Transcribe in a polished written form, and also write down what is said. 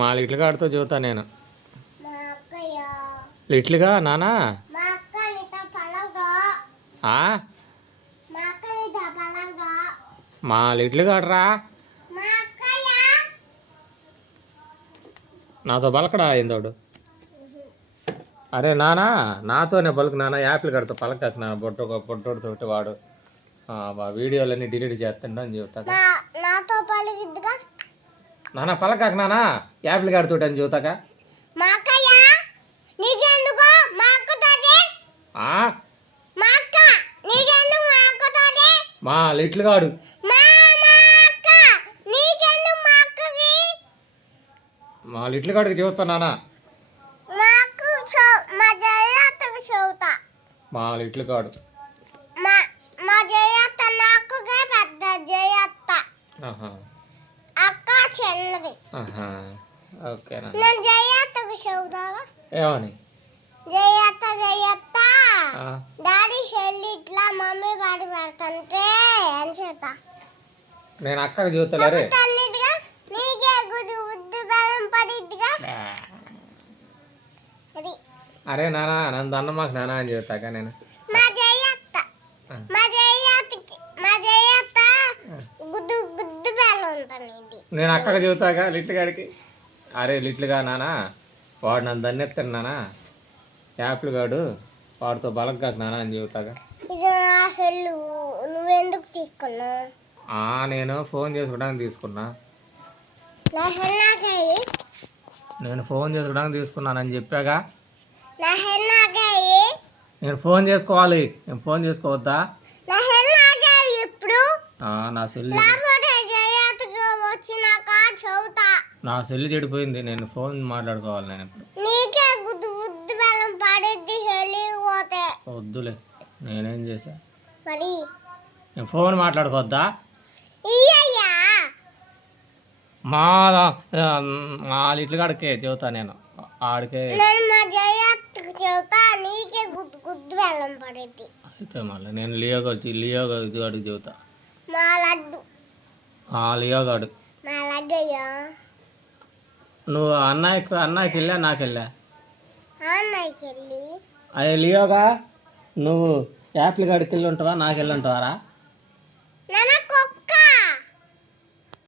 మా లిటిల్ గాడితో చెబుతా నేను. లిటిల్గా నానా మా లిటిల్ గాడరా నాతో పలకడా ఏందోడు. అరే నానా నాతోనే పలుకు నాన్న, యాపిల్ గడితో పలకకు నాన్న. బొట్టోడితోటి వాడు వీడియోలన్నీ డిలీట్ చేస్తుండ అని చెబుతాక నాన్న పలకకు నాన్న, యాపిల్ గడితో అని చెబుతాక మా లిటిల్ గాడు మా లిటిల్ గాడికి చెబుతా నాన్న. మా లిటిల్ గాడు ఓకేనా ఏమని డాడీ చెల్లి ఇట్లా మమ్మీ పాడి పెడుతుంటే అని చెప్తా. నేను అక్కకి చెబుతాలే. నీకే గుద్దు గుద్దు బలం పడిద్దిగా. అరే నానా నన్ను దన్న మాకు నానా అని చెబుతాక నేను. గుద్దు గుద్దు బలం ఉంటుంది. నేను అక్కకి చెబుతాక లిటిల్ గాడికి. అరే లిటిల్గా నానా వాడు నన్ను దన్నెత్తాను నానా, యాపిల్ గాడు వాడితో బలం కాకు నానా అని చెబుతాగా. నువ్వెందుకు తీసుకున్నావు? నేను ఫోన్ చేసుకోవడానికి తీసుకున్నా. నేను ఫోన్ చేసుకోవడానికి తీసుకున్నానని చెప్పాగా. నేను ఫోన్ చేసుకోవాలి. నేను ఫోన్ చేసుకోవద్దా? నా సెల్ నా సెల్ చెడిపోయింది. నేను ఫోన్ మాట్లాడుకోవాలి. నేను ఇప్పుడు వద్దులే. నేనేం చేసా? నేను ఫోన్ మాట్లాడుకోవద్దా? మా లిటిల్ గాడికే చెబుతా నేను. ఆడికే అయితే మళ్ళీ నేను లియో గాడికి చెబుతా. లియో గాడు నువ్వు అన్నయ్యకి వెళ్ళా నాకు వెళ్ళా. అదే లియోగా నువ్వు యాపిల్ గాడికి వెళ్ళి ఉంటావా నాకు వెళ్ళి ఉంటావారా?